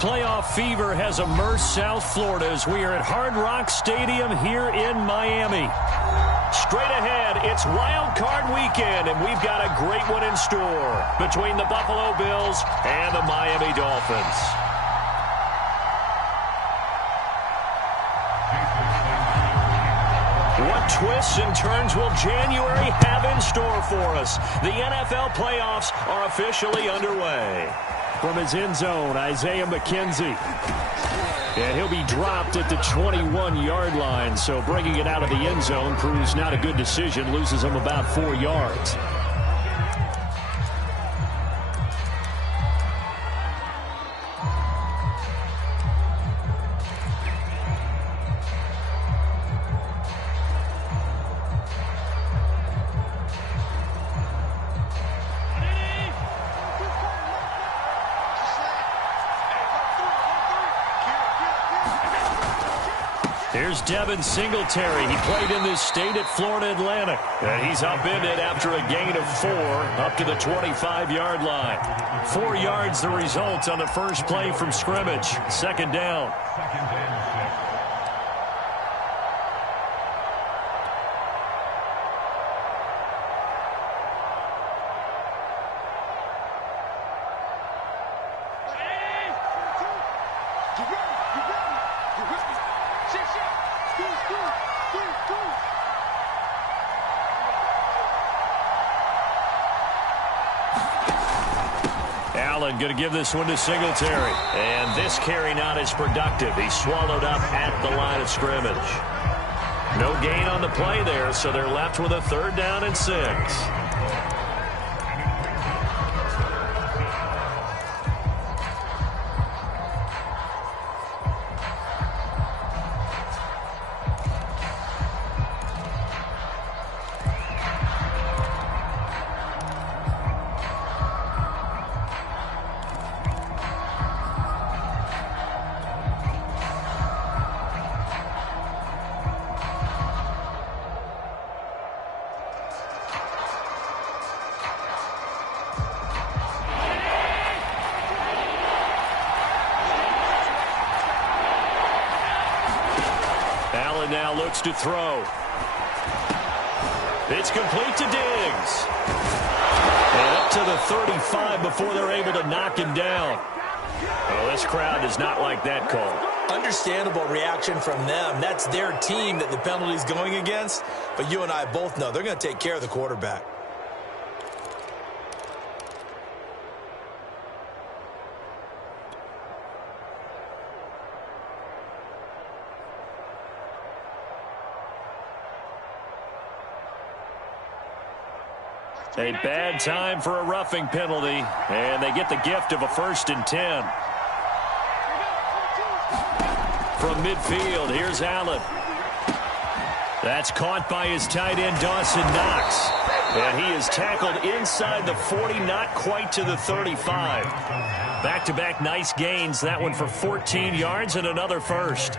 Playoff fever has immersed South Florida as we are at Hard Rock Stadium here in Miami. Straight ahead, it's Wild Card Weekend, and we've got a great one in store between the Buffalo Bills and the Miami Dolphins. What twists and turns will January have in store for us? The NFL playoffs are officially underway. From his end zone, Isaiah McKenzie. And he'll be dropped at the 21-yard line, so bringing it out of the end zone proves not a good decision, loses him about 4 yards. Here's Devin Singletary. He played in this state at Florida Atlantic. And he's upended after a gain of 4 up to the 25-yard line. 4 yards the result on the first play from scrimmage. Second down. Allen going to give this one to Singletary. And this carry not as productive. He's swallowed up at the line of scrimmage. No gain on the play there, so they're left with a 3rd down and 6. Now looks to throw. It's complete to Diggs. And up to the 35 before they're able to knock him down. Oh, this crowd does not like that call. Understandable reaction from them. That's their team that the penalty's going against. But you and I both know they're going to take care of the quarterback. A bad time for a roughing penalty, and they get the gift of a 1st and 10. From midfield, here's Allen. That's caught by his tight end, Dawson Knox. And he is tackled inside the 40, not quite to the 35. Back-to-back nice gains, that one for 14 yards and another 1st.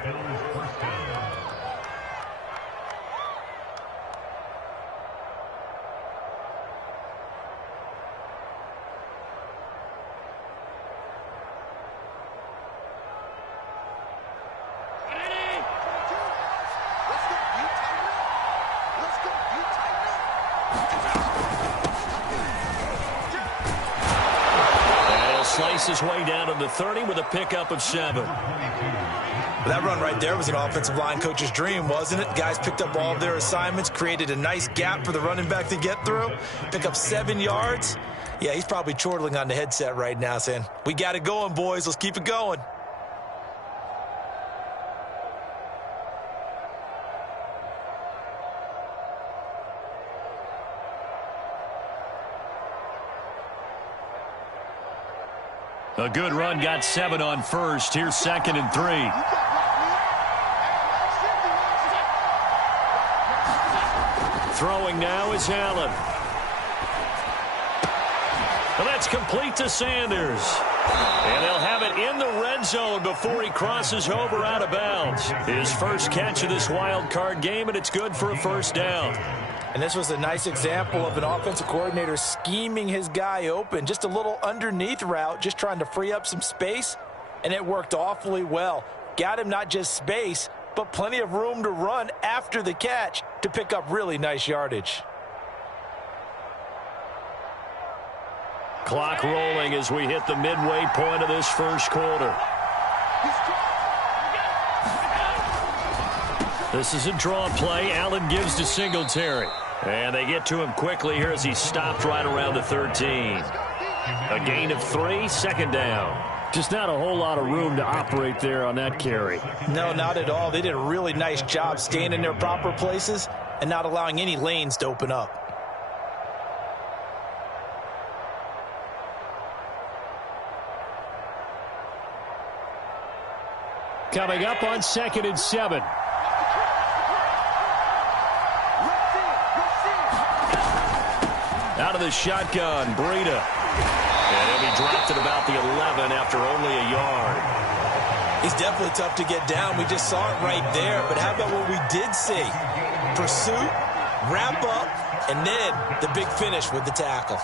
Slice his way down to the 30 with a pickup of 7. That run right there was an offensive line coach's dream, wasn't it? Guys picked up all of their assignments, created a nice gap for the running back to get through, pick up 7 yards. Yeah, he's probably chortling on the headset right now saying, we got it going, boys. Let's keep it going. A good run, got 7 on first. Here's 2nd and 3. Throwing now is Allen. And that's complete to Sanders. And they'll have it in the red zone before he crosses over out of bounds. His first catch of this wild card game, and it's good for a 1st down. And this was a nice example of an offensive coordinator scheming his guy open. Just a little underneath route, just trying to free up some space. and it worked awfully well. Got him not just space, but plenty of room to run after the catch to pick up really nice yardage. Clock rolling as we hit the midway point of this first quarter. This is a draw play. Allen gives to Singletary. And they get to him quickly here as he stopped right around the 13. A gain of 3, second down. Just not a whole lot of room to operate there on that carry. No, not at all. They did a really nice job staying in their proper places and not allowing any lanes to open up. Coming up on 2nd and 7. Out of the shotgun, Breida. And he'll be dropped at about the 11 after only a yard. He's definitely tough to get down. We just saw it right there. But how about what we did see? Pursuit, wrap up, and then the big finish with the tackle.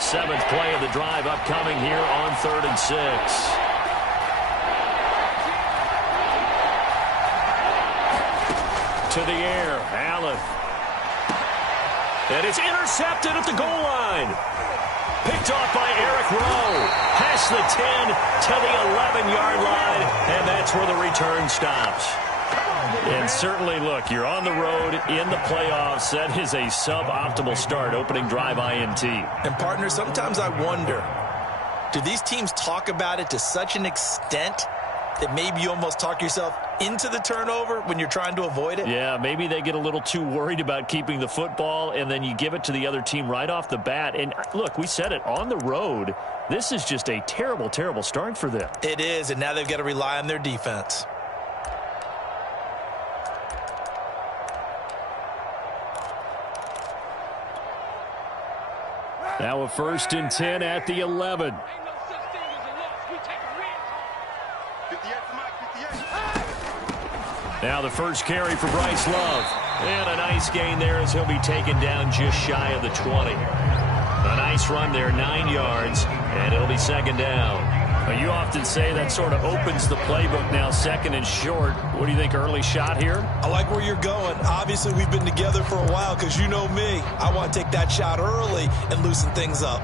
Seventh play of the drive upcoming here on 3rd and 6. To the air, Allen. And it's intercepted at the goal line. Picked off by Eric Rowe. Past the 10 to the 11-yard line, and that's where the return stops. And certainly, look, you're on the road in the playoffs. That is a suboptimal start, opening drive INT. And, partner, sometimes I wonder, do these teams talk about it to such an extent that maybe you almost talk yourself into the turnover when you're trying to avoid it? Yeah, maybe they get a little too worried about keeping the football, and then you give it to the other team right off the bat. And, look, we said it, on the road, this is just a terrible, terrible start for them. It is, and now they've got to rely on their defense. Now a 1st and 10 at the 11. Now the first carry for Bryce Love. And a nice gain there as he'll be taken down just shy of the 20. A nice run there, 9 yards, and it'll be 2nd down. You often say that sort of opens the playbook now, 2nd and short. What do you think, early shot here? I like where you're going. Obviously, we've been together for a while because you know me. I want to take that shot early and loosen things up.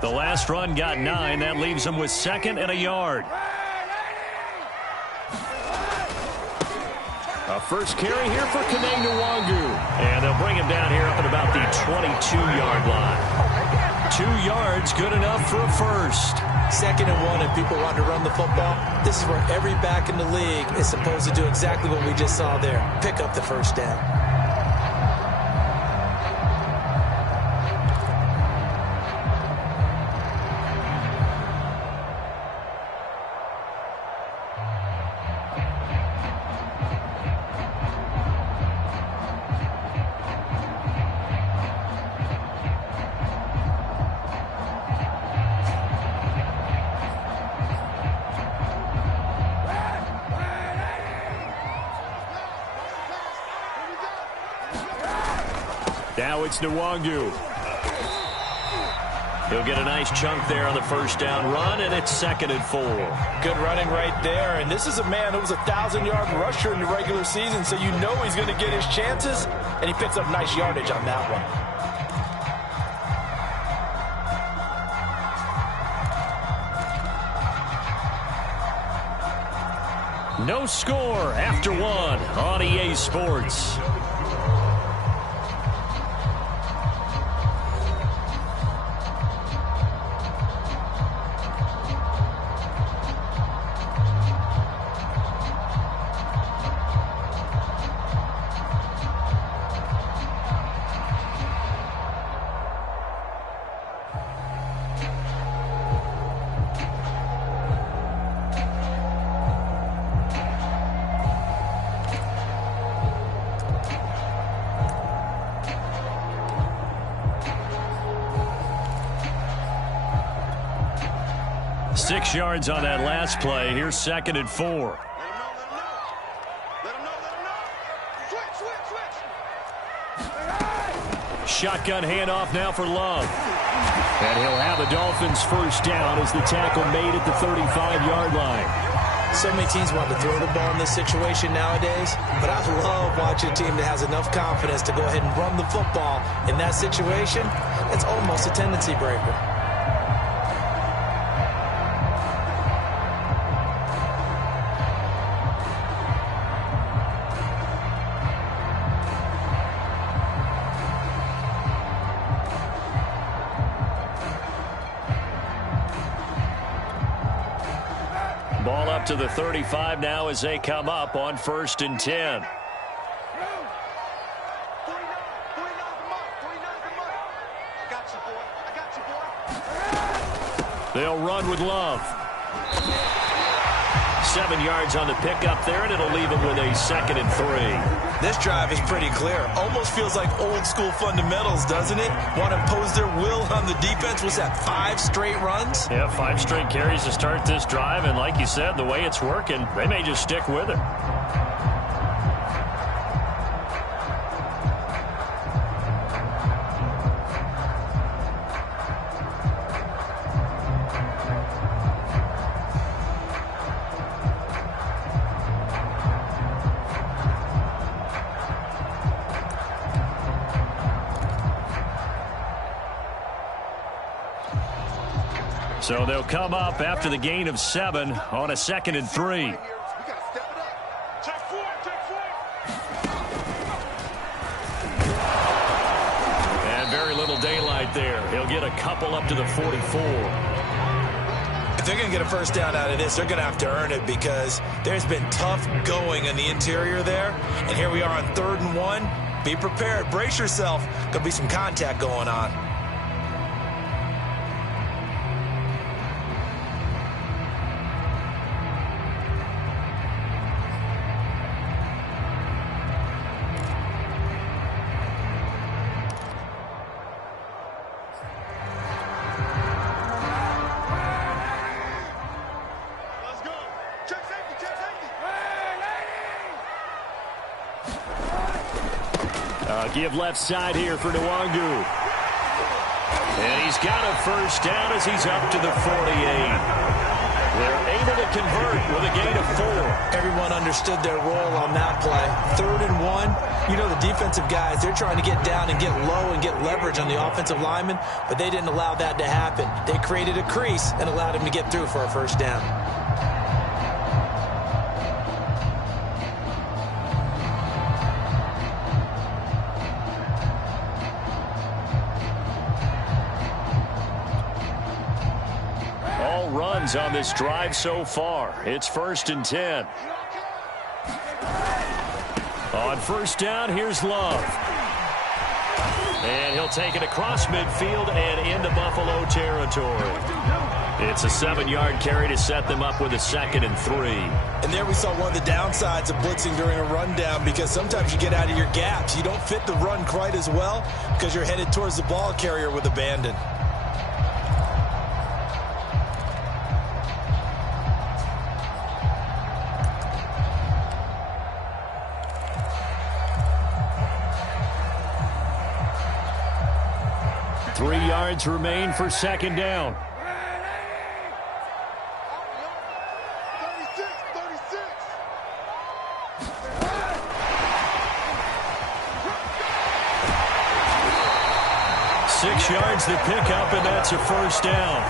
The last run got 9. That leaves him with 2nd and a yard. A first carry here for Kene Nwangu. And they'll bring him down here up at about the 22-yard line. 2 yards, good enough for a first. 2nd and 1, and people want to run the football. This is where every back in the league is supposed to do exactly what we just saw there. Pick up the first down. Now it's Nwangu. He'll get a nice chunk there on the first down run, and it's 2nd and 4. Good running right there, and this is a man who was a 1,000-yard rusher in the regular season, so you know he's going to get his chances, and he picks up nice yardage on that one. No score after 1 on EA Sports. 6 yards on that last play. Here's 2nd and 4. Shotgun handoff now for Love. And he'll have the Dolphins first down as the tackle made at the 35-yard line. So many teams want to throw the ball in this situation nowadays, but I love watching a team that has enough confidence to go ahead and run the football in that situation. It's almost a tendency breaker. Ball up to the 35 now as they come up on 1st and 10. They'll run with Love. 7 yards on the pickup there, and it'll leave them with a 2nd and 3. This drive is pretty clear. Almost feels like old school fundamentals, doesn't it? Want to impose their will on the defense. Was that 5 straight runs? Yeah, 5 straight carries to start this drive, and like you said, the way it's working, they may just stick with it. So they'll come up after the gain of 7 on a 2nd and 3. And very little daylight there. He'll get a couple up to the 44. If they're going to get a first down out of this, they're going to have to earn it because there's been tough going in the interior there. And here we are on 3rd and 1. Be prepared. Brace yourself. Could be some contact going on. Give left side here for Nwangu. And he's got a first down as he's up to the 48. They're able to convert with a gain of 4. Everyone understood their role on that play. 3rd and 1. You know, the defensive guys, they're trying to get down and get low and get leverage on the offensive lineman, but they didn't allow that to happen. They created a crease and allowed him to get through for a first down. Runs on this drive so far. It's 1st and 10. On first down, here's Love. And he'll take it across midfield and into Buffalo territory. It's a 7-yard carry to set them up with a 2nd and 3. And there we saw one of the downsides of blitzing during a rundown because sometimes you get out of your gaps. You don't fit the run quite as well because you're headed towards the ball carrier with abandon. Remain for 2nd down. Six yards the pickup, and that's a first down.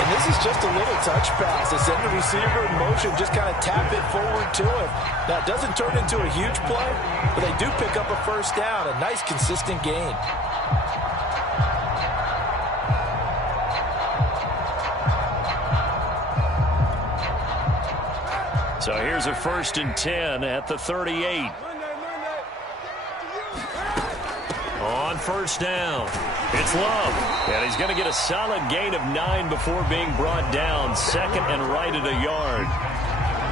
And this is just a little touch pass. They send the receiver in motion, just kind of tap it forward to him. Now, it doesn't turn into a huge play, but they do pick up a first down. A nice, consistent gain. So here's a 1st and 10 at the 38. On first down, it's Love. And he's going to get a solid gain of 9 before being brought down. 2nd and right at a yard.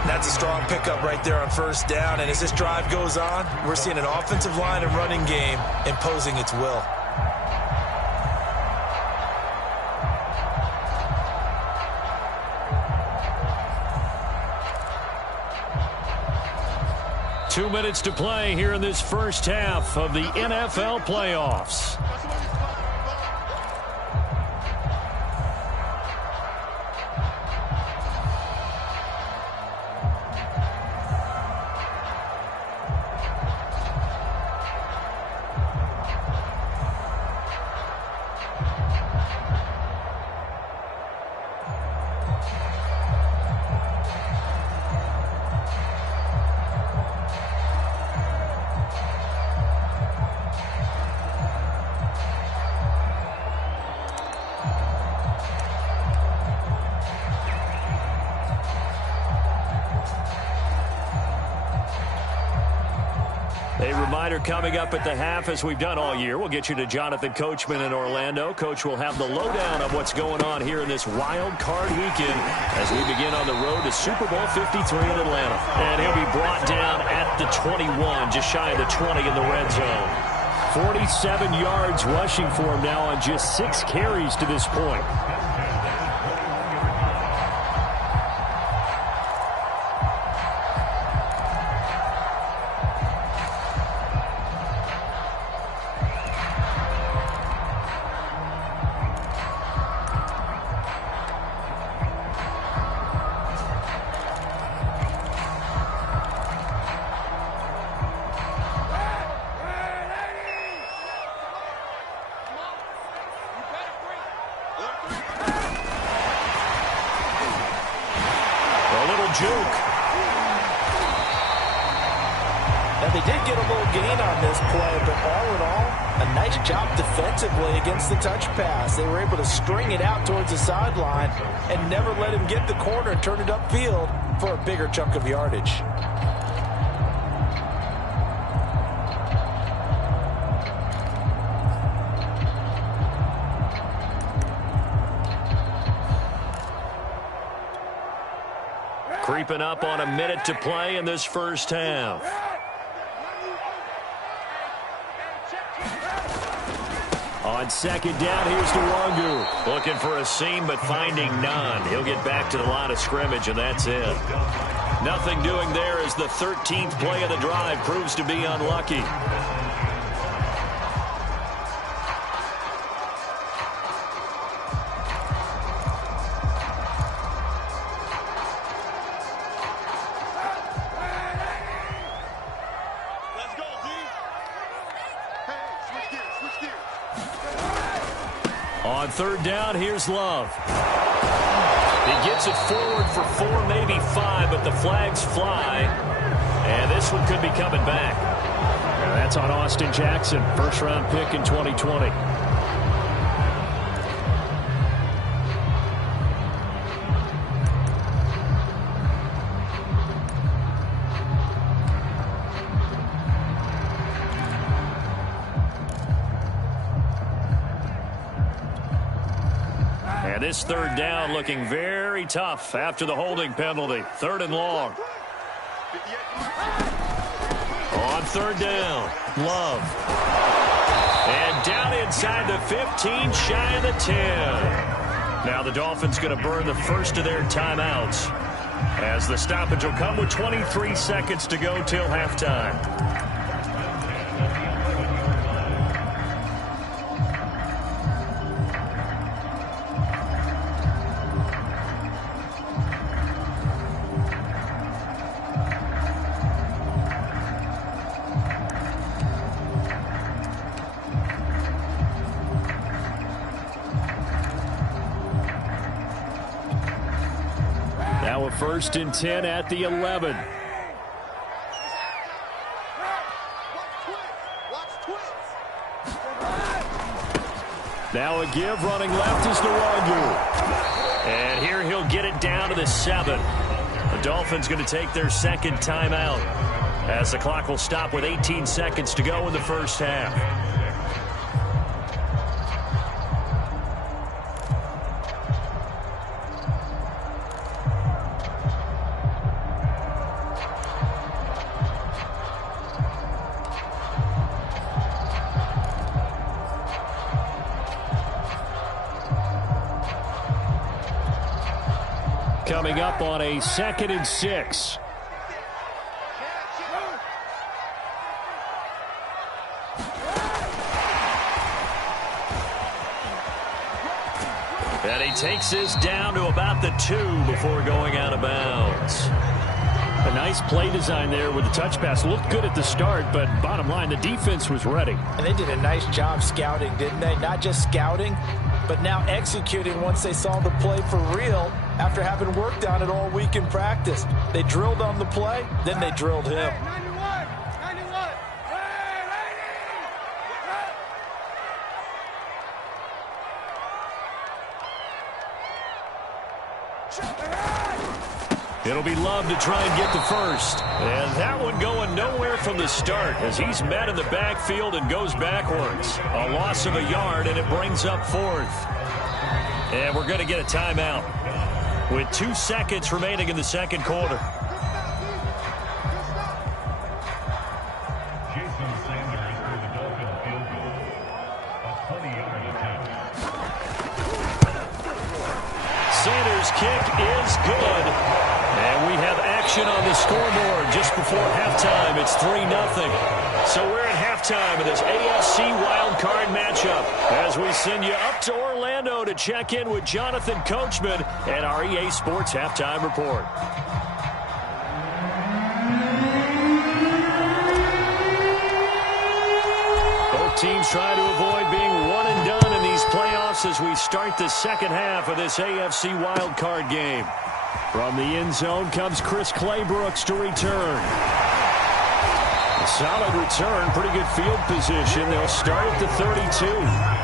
That's a strong pickup right there on first down. And as this drive goes on, we're seeing an offensive line and running game imposing its will. 2 minutes to play here in this first half of the NFL playoffs. A reminder coming up at the half, as we've done all year. We'll get you to Jonathan Coachman in Orlando. Coach will have the lowdown of what's going on here in this wild card weekend as we begin on the road to Super Bowl 53 in Atlanta. And he'll be brought down at the 21, just shy of the 20 in the red zone. 47 yards rushing for him now on just 6 carries to this point. Juke. Now, they did get a little gain on this play, but all in all, a nice job defensively against the touch pass. They were able to string it out towards the sideline and never let him get the corner and turn it upfield for a bigger chunk of yardage. Creeping up on a minute to play in this first half. On second down, here's Nwangu. Looking for a seam, but finding none. He'll get back to the line of scrimmage, and that's it. Nothing doing there as the 13th play of the drive proves to be unlucky. On third down, here's Love. He gets it forward for 4, maybe 5, but the flags fly. And this one could be coming back. Now that's on Austin Jackson, first-round pick in 2020. This third down looking very tough after the holding penalty. 3rd and long. On third down, Love. And down inside the 15, shy of the 10. Now the Dolphins going to burn the first of their timeouts as the stoppage will come with 23 seconds to go till halftime. Now a 1st and 10 at the 11. Now a give, running left is Nwangu. And here he'll get it down to the 7. The Dolphins going to take their second timeout as the clock will stop with 18 seconds to go in the first half. Coming up on a 2nd and 6. he takes this down to about the 2 before going out of bounds. A nice play design there with the touch pass. Looked good at the start, but bottom line, the defense was ready. And they did a nice job scouting, didn't they? Not just scouting, but now executing once they saw the play for real after having worked on it all week in practice. They drilled on the play, then they drilled him. It'll be Love to try and get the first. And that one going nowhere from the start as he's met in the backfield and goes backwards. A loss of a yard, and it brings up 4th. And we're going to get a timeout with 2 seconds remaining in the second quarter. Sanders' kick is good. And we have action on the scoreboard just before halftime. It's 3-0. So we're at halftime of this AFC wildcard matchup as we send you up to Orlando to check in with Jonathan Coachman and our EA Sports Halftime Report. Both teams try to avoid being one and done in these playoffs as we start the second half of this AFC wildcard game. From the end zone comes Chris Claybrooks to return. A solid return, pretty good field position. They'll start at the 32.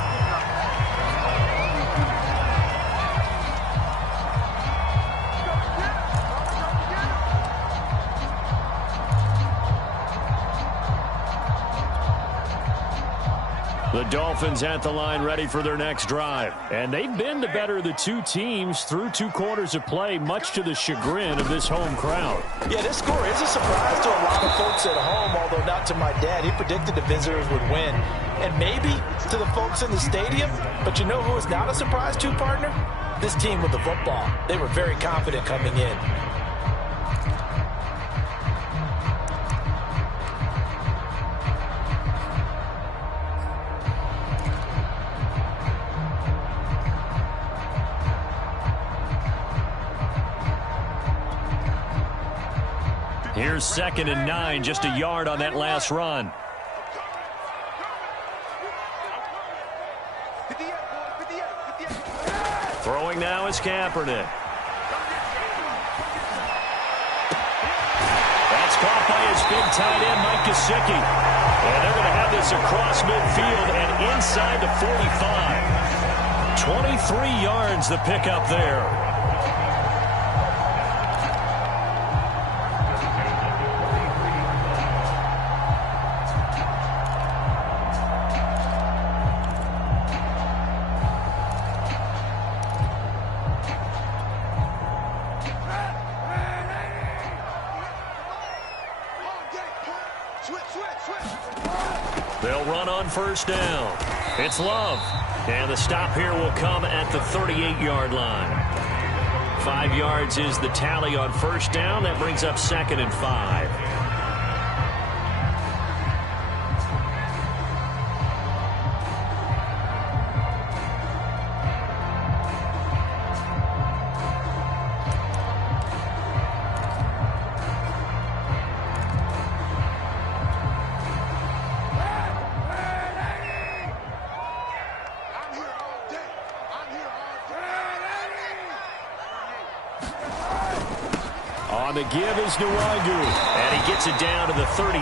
The Dolphins at the line ready for their next drive. And they've been the better of the two teams through 2 quarters of play, much to the chagrin of this home crowd. Yeah, this score is a surprise to a lot of folks at home, although not to my dad. He predicted the visitors would win. And maybe to the folks in the stadium. But you know who is not a surprise to, partner? This team with the football. They were very confident coming in. Here's 2nd and 9, just a yard on that last run. Throwing now is Kaepernick. That's caught by his big tight end, Mike Gesicki. And they're going to have this across midfield and inside the 45. 23 yards the pickup there. They'll run on first down. It's Love. And the stop here will come at the 38-yard line. 5 yards is the tally on first down. That brings up 2nd and 5. On the give is Nwangu, and he gets it down to the 32.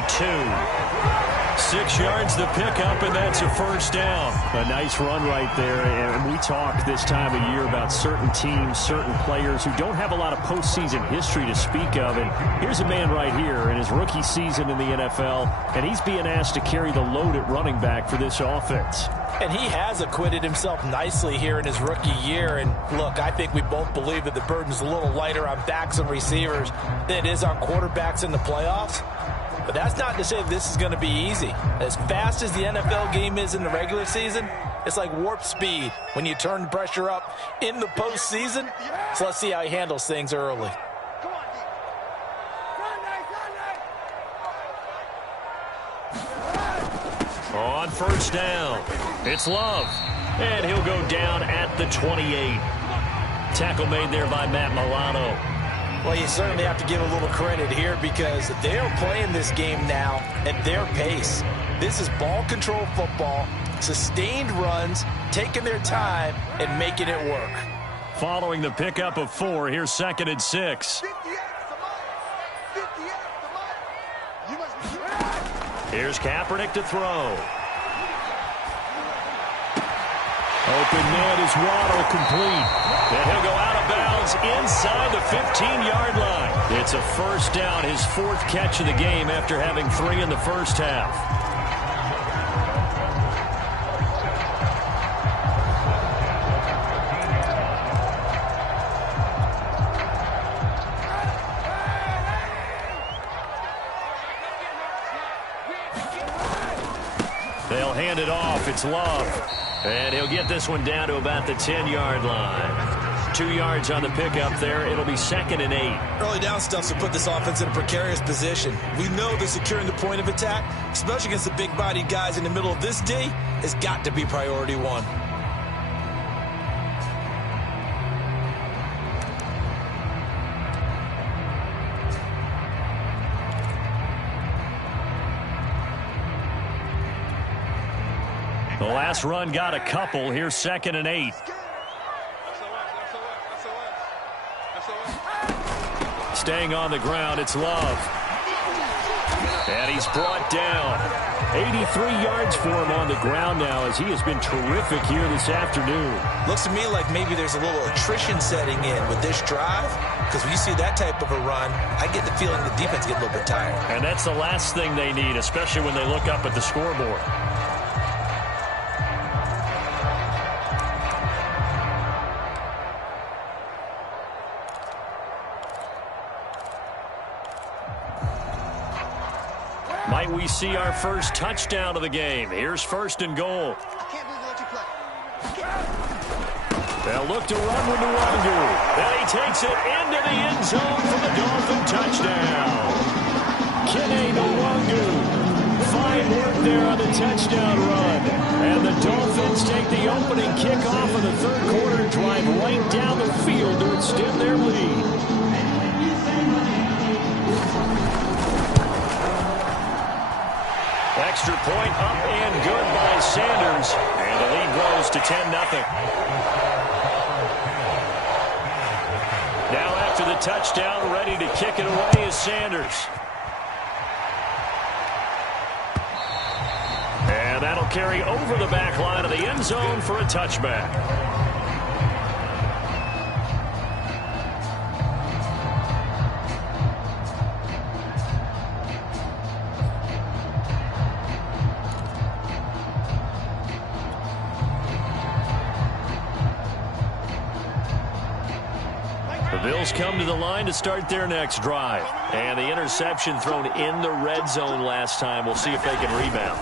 6 yards the pickup, and that's a first down. A nice run right there, and we talk this time of year about certain teams, certain players who don't have a lot of postseason history to speak of, and here's a man right here in his rookie season in the NFL, and he's being asked to carry the load at running back for this offense. And he has acquitted himself nicely here in his rookie year. And look, I think we both believe that the burden's a little lighter on backs and receivers than it is on quarterbacks in the playoffs. But that's not to say that this is going to be easy. As fast as the NFL game is in the regular season, it's like warp speed when you turn the pressure up in the postseason. So let's see how he handles things early. On first down, it's Love, and he'll go down at the 28. tackle made there by Matt Milano. Well, you certainly have to give a little credit here because they're playing this game now at their pace. This is ball control football, sustained runs, taking their time, and making it work. Following the pickup of 4, here's 2nd and 6. Here's Kaepernick to throw. Open man is Waddle, complete. And he'll go out of bounds inside the 15-yard line. It's a first down, his 4th catch of the game after having 3 in the first half. They'll hand it off. It's Love. And he'll get this one down to about the 10-yard line. 2 yards on the pickup there. It'll be 2nd and 8. Early down stuff to put this offense in a precarious position. We know that securing the point of attack, especially against the big-bodied guys in the middle of this D, has got to be priority 1. The last run got a couple. Here's 2nd and 8. Staying on the ground, it's Love. And he's brought down. 83 yards for him on the ground now as he has been terrific here this afternoon. Looks to me like maybe there's a little attrition setting in with this drive because when you see that type of a run, I get the feeling the defense gets a little bit tired. And that's the last thing they need, especially when they look up at the scoreboard. Might we see our first touchdown of the game? Here's 1st and goal. They'll look to run with Nwangu. And he takes it into the end zone for the Dolphin touchdown. Kene Nwangu. Fine work there on the touchdown run. And the Dolphins take the opening kickoff of the 3rd quarter, drive right down the field to extend their lead. Extra point up and good by Sanders. And the lead grows to 10-0. Now after the touchdown, ready to kick it away is Sanders. And that'll carry over the back line of the end zone for a touchback. The Bills come to the line to start their next drive. And the interception thrown in the red zone last time. We'll see if they can rebound.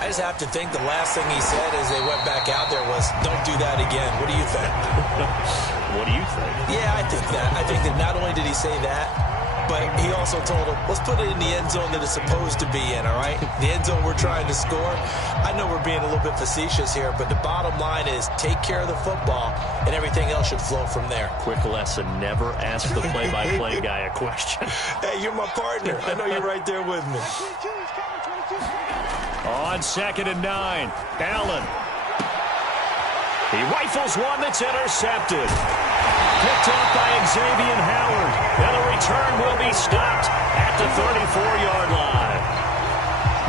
I just have to think the last thing he said as they went back out there was, don't do that again. What do you think? What do you think? Yeah, I think that. I think that not only did he say that, but he also told him, let's put it in the end zone that it's supposed to be in, all right? The end zone we're trying to score. I know we're being a little bit facetious here, but the bottom line is take care of the football, and everything else should flow from there. Quick lesson, never ask the play-by-play guy a question. Hey, you're my partner. I know you're right there with me. On 2nd and 9, Allen. He rifles one that's intercepted. Picked up by Xavier Howard. And the return will be stopped at the 34-yard line.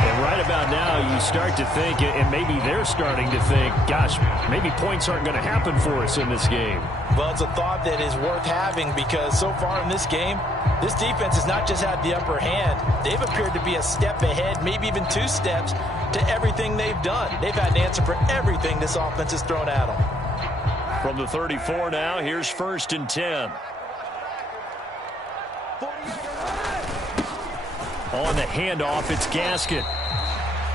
And right about now, you start to think, and maybe they're starting to think, gosh, maybe points aren't going to happen for us in this game. Well, it's a thought that is worth having because so far in this game, this defense has not just had the upper hand. They've appeared to be a step ahead, maybe even 2 steps, to everything they've done. They've had an answer for everything this offense has thrown at them. From the 34 now, here's 1st and 10. On the handoff, it's Gaskin.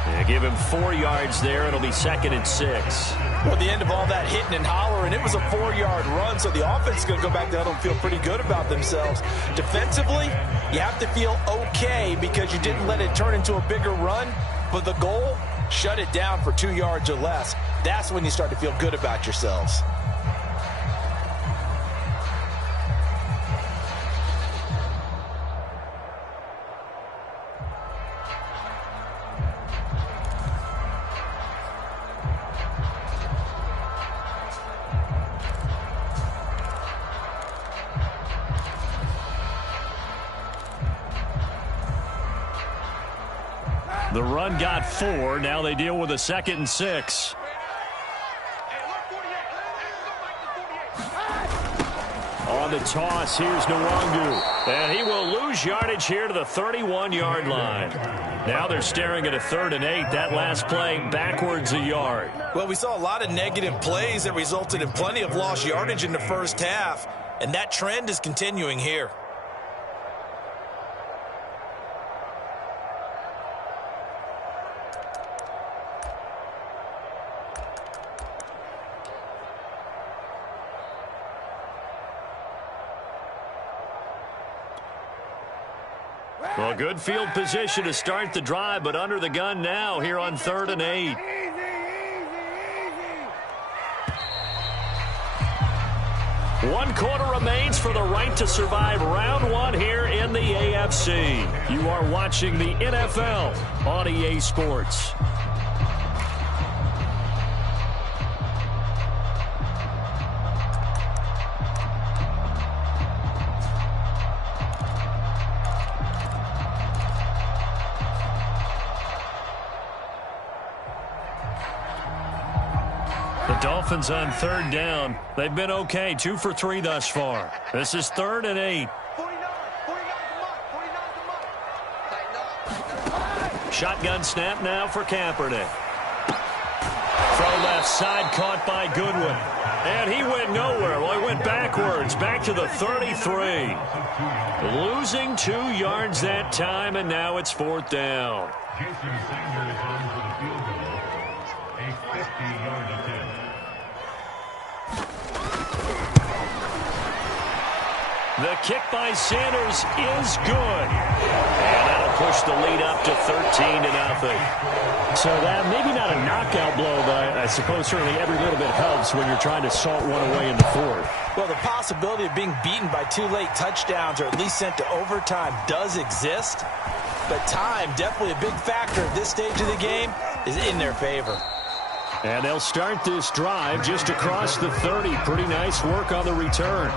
They give him 4 yards there. It'll be 2nd and 6. Well, at the end of all that hitting and hollering, it was a 4-yard run, so the offense is going to go back down and feel pretty good about themselves. Defensively, you have to feel okay because you didn't let it turn into a bigger run, but the goal, shut it down for 2 yards or less. That's when you start to feel good about yourselves. The run got 4. Now they deal with a 2nd and 6. On the toss, here's Nwangu. And he will lose yardage here to the 31-yard line. Now they're staring at a 3rd and 8. That last play backwards a yard. Well, we saw a lot of negative plays that resulted in plenty of lost yardage in the first half. And that trend is continuing here. Well, good field position to start the drive, but under the gun now here on 3rd and 8. One quarter remains for the right to survive round 1 here in the AFC. You are watching the NFL on EA Sports. Dolphins on 3rd down. They've been okay, 2 for 3 thus far. This is 3rd and 8. Shotgun snap now for Kaepernick. Throw left side, caught by Goodwin. And he went nowhere. Well, he went backwards, back to the 33. Losing 2 yards that time, and now it's 4th down. GeeSeay757's on for the field goal. A 50-yard attempt. The kick by Sanders is good. And that'll push the lead up to 13-0. So that maybe not a knockout blow, but I suppose certainly every little bit helps when you're trying to salt one away in the 4th. Well, the possibility of being beaten by 2 late touchdowns or at least sent to overtime does exist. But time, definitely a big factor at this stage of the game, is in their favor. And they'll start this drive just across the 30. Pretty nice work on the return.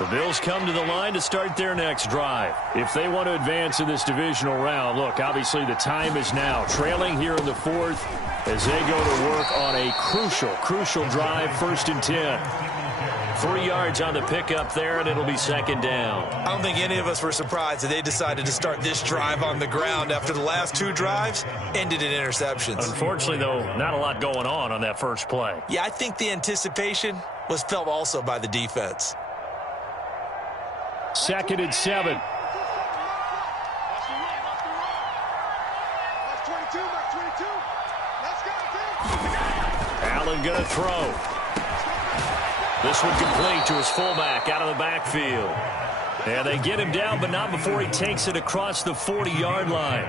The Bills come to the line to start their next drive. If they want to advance in this divisional round, look, obviously the time is now. Trailing here in the 4th as they go to work on a crucial drive, 1st and 10. 3 yards on the pickup there, and it'll be 2nd down. I don't think any of us were surprised that they decided to start this drive on the ground after the last 2 drives ended in interceptions. Unfortunately, though, not a lot going on that first play. Yeah, I think the anticipation was felt also by the defense. 2nd and 7. Allen going to throw. This one complete to his fullback out of the backfield. And they get him down, but not before he takes it across the 40-yard line.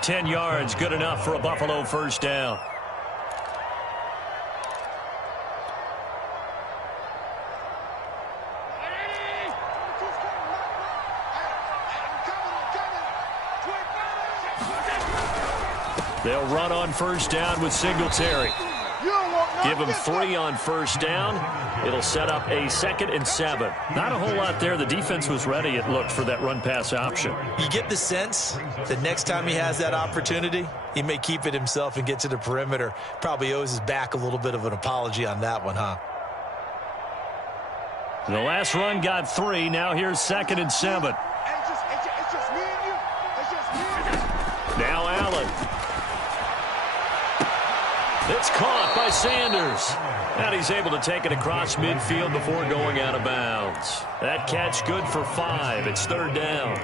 10 yards, good enough for a Buffalo 1st down. They'll run on 1st down with Singletary. Give him 3 on 1st down. It'll set up a 2nd and 7. Not a whole lot there. The defense was ready, it looked, for that run-pass option. You get the sense that next time he has that opportunity, he may keep it himself and get to the perimeter. Probably owes his back a little bit of an apology on that one, huh? The last run got 3. Now here's 2nd and 7. Now Allen. It's caught by Sanders. And he's able to take it across midfield before going out of bounds. That catch good for 5. It's 3rd down.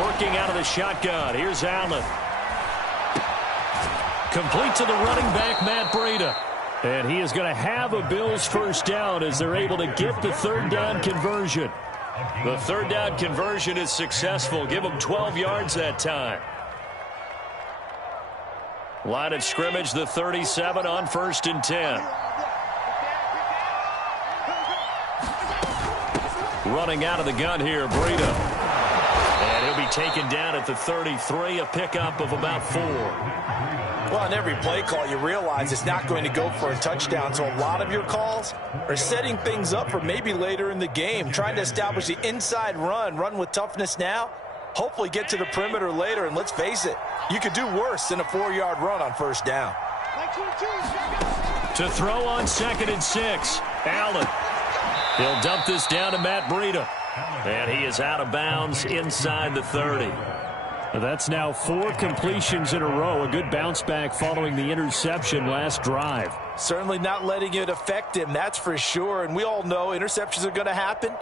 Working out of the shotgun. Here's Allen. Complete to the running back, Matt Breida. And he is going to have a Bills first down as they're able to get the third down conversion. The third down conversion is successful. Give them 12 yards that time. Line of scrimmage, the 37 on 1st and 10. Running out of the gun here, Breida. And he'll be taken down at the 33, a pickup of about 4. Well, on every play call, you realize it's not going to go for a touchdown, so a lot of your calls are setting things up for maybe later in the game, trying to establish the inside run with toughness now, hopefully get to the perimeter later, and let's face it, you could do worse than a 4-yard run on first down. To throw on 2nd and 6, Allen. He'll dump this down to Matt Breida. And he is out of bounds inside the 30. That's now 4 completions in a row. A good bounce back following the interception last drive. Certainly not letting it affect him, that's for sure. And we all know interceptions are going to happen.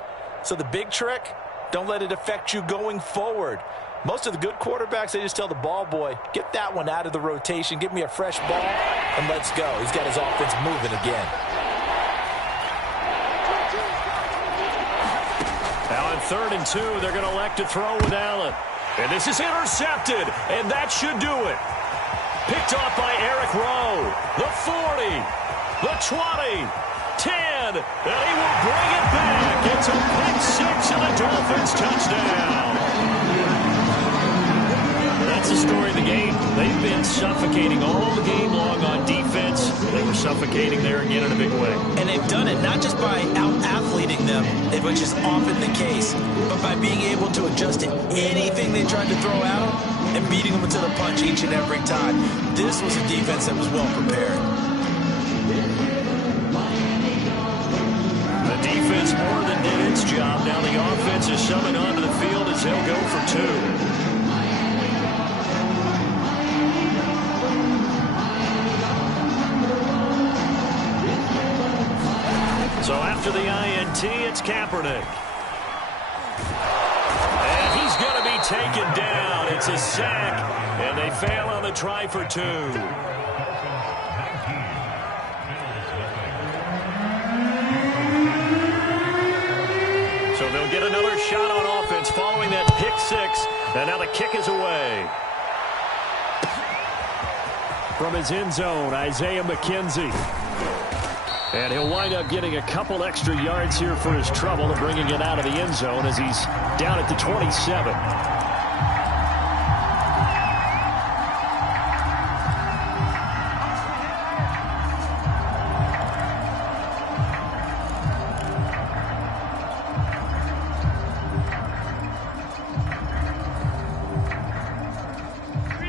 So the big trick, don't let it affect you going forward. Most of the good quarterbacks, they just tell the ball boy, get that one out of the rotation, give me a fresh ball, and let's go. He's got his offense moving again. Now on 3rd and 2, they're going to elect to throw with Allen. And this is intercepted, and that should do it. Picked off by Eric Rowe. The 40, the 20, 10, and he will bring it back. It's a pick 6 and a Dolphins touchdown. That's the story of the game. They've been suffocating all the game long on defense. They were suffocating there again in a big way. And they've done it not just by out-athleting them, which is often the case, but by being able to adjust to anything they tried to throw at them and beating them to the punch each and every time. This was a defense that was well prepared. The defense more than did its job. Now the offense is summoned onto the field as they'll go for 2. So after the INT, it's Kaepernick. And he's going to be taken down. It's a sack, and they fail on the try for 2. So they'll get another shot on offense following that pick 6, and now the kick is away. From his end zone, Isaiah McKenzie. And he'll wind up getting a couple extra yards here for his trouble and bringing it out of the end zone as he's down at the 27.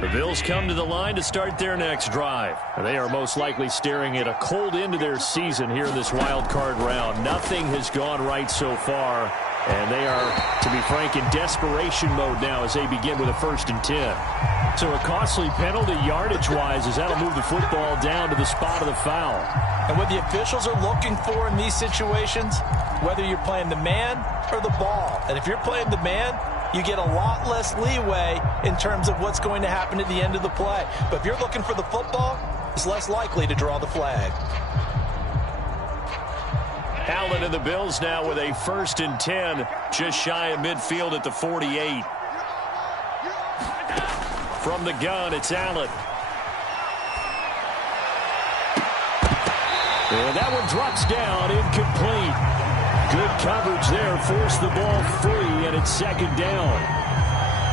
The Bills come to the line to start their next drive. They are most likely staring at a cold end to their season here in this wild card round. Nothing has gone right so far, and they are, to be frank, in desperation mode now as they begin with a 1st and 10. So a costly penalty yardage-wise as that'll move the football down to the spot of the foul. And what the officials are looking for in these situations, whether you're playing the man or the ball, and if you're playing the man, you get a lot less leeway in terms of what's going to happen at the end of the play. But if you're looking for the football, it's less likely to draw the flag. Allen and the Bills now with a 1st and 10, just shy of midfield at the 48. From the gun, it's Allen. And that one drops down, incomplete. Good coverage there, forced the ball free, and it's 2nd down.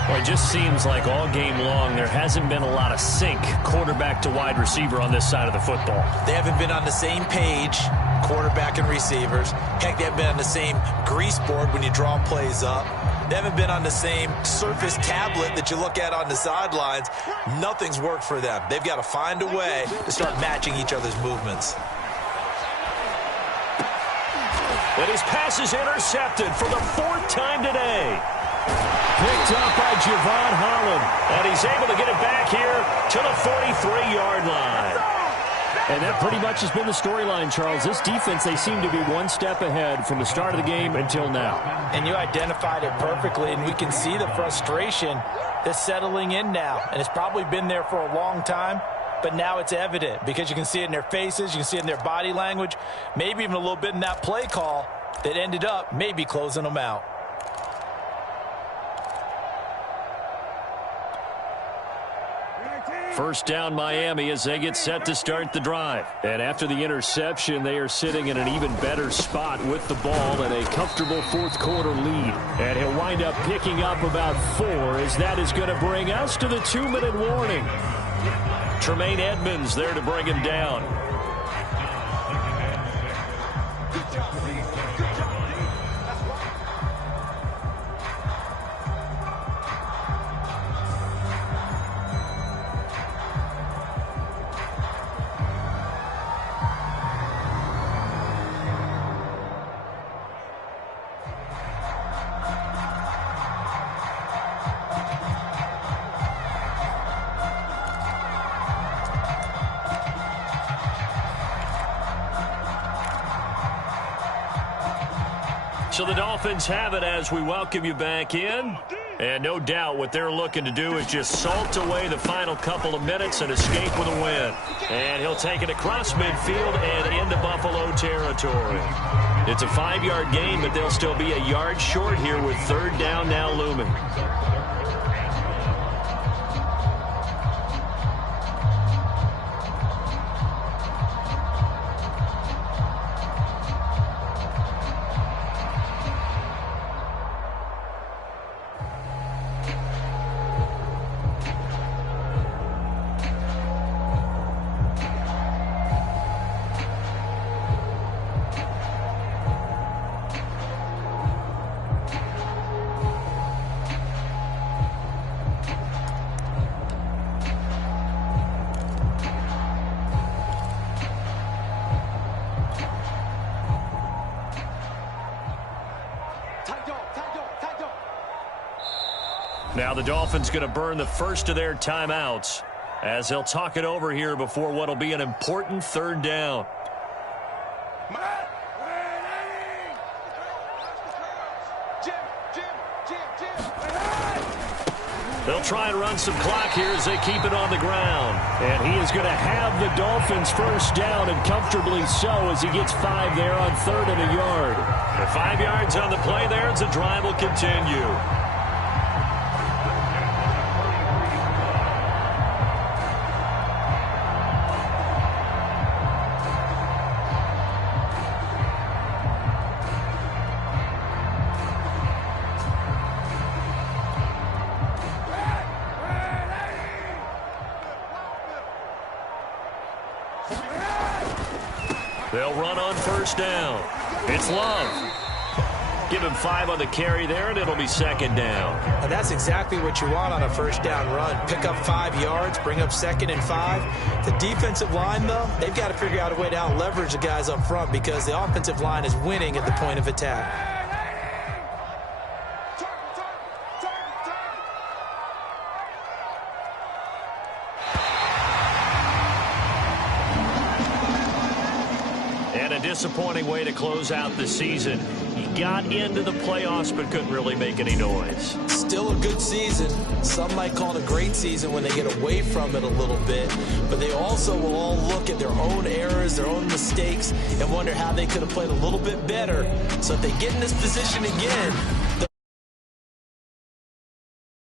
Well, it just seems like all game long there hasn't been a lot of sync quarterback to wide receiver on this side of the football. They haven't been on the same page, quarterback and receivers. Heck, they haven't been on the same grease board when you draw plays up. They haven't been on the same surface tablet that you look at on the sidelines. Nothing's worked for them. They've got to find a way to start matching each other's movements. And his pass is intercepted for the 4th time today. Picked up by Javon Holland. And he's able to get it back here to the 43-yard line. And that pretty much has been the storyline, Charles. This defense, they seem to be one step ahead from the start of the game until now. And you identified it perfectly, and we can see the frustration that's settling in now. And it's probably been there for a long time. but now it's evident because you can see it in their faces, you can see it in their body language, maybe even a little bit in that play call that ended up maybe closing them out. First down Miami as they get set to start the drive. And after the interception, they are sitting in an even better spot with the ball and a comfortable fourth quarter lead. And he'll wind up picking up about 4 as that is going to bring us to the 2-minute warning. Tremaine Edmonds there to bring him down. So the Dolphins have it as we welcome you back in. And no doubt what they're looking to do is just salt away the final couple of minutes and escape with a win. And he'll take it across midfield and into Buffalo territory. It's a 5-yard gain, but they'll still be a yard short here with third down now looming. Now the Dolphins going to burn the first of their timeouts as they'll talk it over here before what will be an important third down. They'll try and run some clock here as they keep it on the ground. And he is going to have the Dolphins first down, and comfortably so, as he gets 5 there on 3rd and a yard. And 5 yards on the play there as the drive will continue. They'll run on first down. It's Love. Give him 5 on the carry there, and it'll be second down. And that's exactly what you want on a first down run. Pick up 5 yards, bring up 2nd and 5. The defensive line, though, they've got to figure out a way to out-leverage the guys up front because the offensive line is winning at the point of attack. Disappointing way to close out the season. He got into the playoffs but couldn't really make any noise. Still a good season. Some might call it a great season when they get away from it a little bit, but they also will all look at their own errors, their own mistakes, and wonder how they could have played a little bit better. So if they get in this position again,